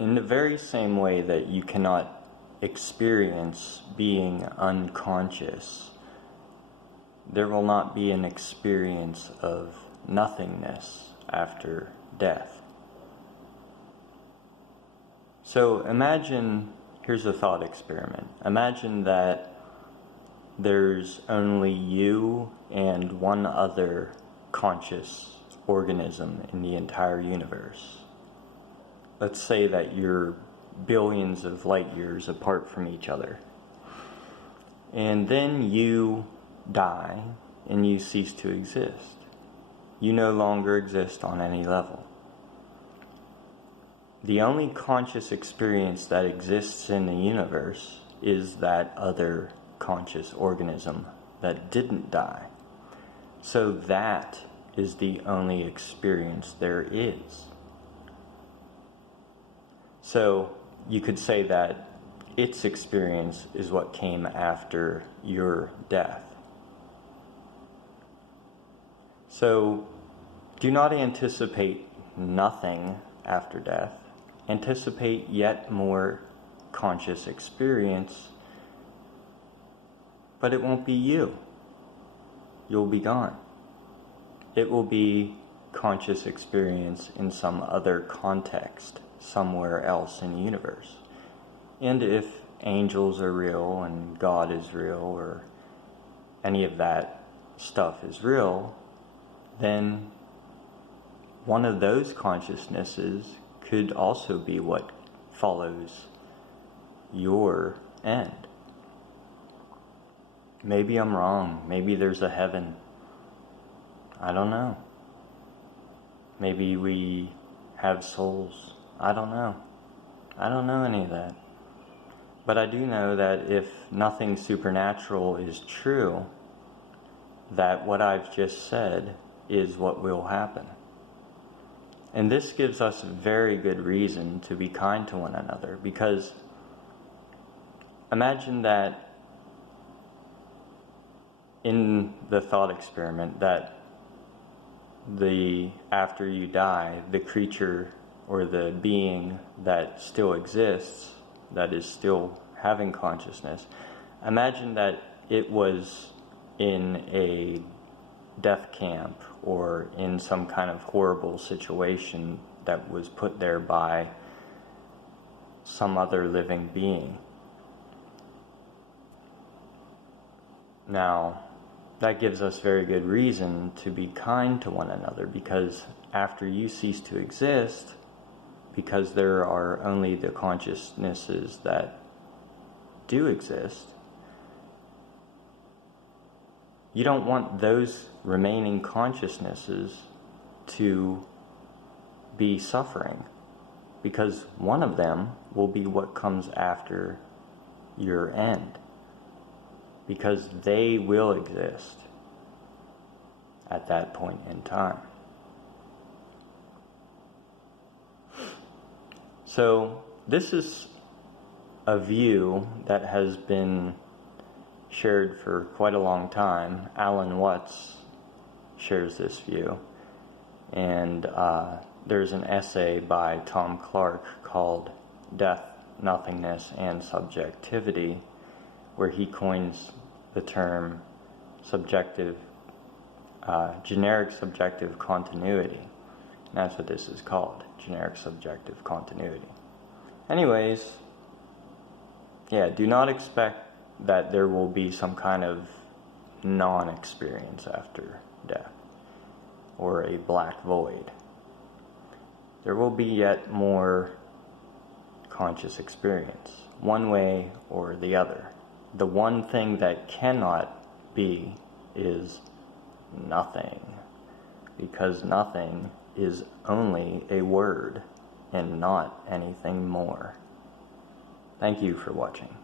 in the very same way that you cannot experience being unconscious, there will not be an experience of nothingness after death. So imagine, here's a thought experiment. Imagine that there's only you and one other conscious organism in the entire universe. Let's say that you're billions of light years apart from each other. And then you die and you cease to exist. You no longer exist on any level. The only conscious experience that exists in the universe is that other conscious organism that didn't die. So that is the only experience there is. So you could say that its experience is what came after your death. So do not anticipate nothing after death. Anticipate yet more conscious experience, but it won't be you. You'll be gone. It will be conscious experience in some other context, somewhere else in the universe. And if angels are real and God is real or any of that stuff is real, then one of those consciousnesses could also be what follows your end. Maybe I'm wrong. Maybe there's a heaven. I don't know. Maybe we have souls. I don't know. I don't know any of that. But I do know that if nothing supernatural is true, that what I've just said is what will happen. And this gives us very good reason to be kind to one another, because imagine that in the thought experiment that after you die, the creature or the being that still exists, that is still having consciousness, imagine that it was in a death camp or in some kind of horrible situation that was put there by some other living being. Now, that gives us very good reason to be kind to one another, because after you cease to exist, because there are only the consciousnesses that do exist, you don't want those remaining consciousnesses to be suffering, because one of them will be what comes after your end, because they will exist at that point in time. So this is a view that has been shared for quite a long time. Alan Watts shares this view, and there's an essay by Tom Clark called Death, Nothingness, and Subjectivity, where he coins the term generic subjective continuity. And that's what this is called, generic subjective continuity. Anyways, do not expect that there will be some kind of non-experience after death, or a black void. There will be yet more conscious experience, one way or the other. The one thing that cannot be is nothing, because nothing is only a word and not anything more. Thank you for watching.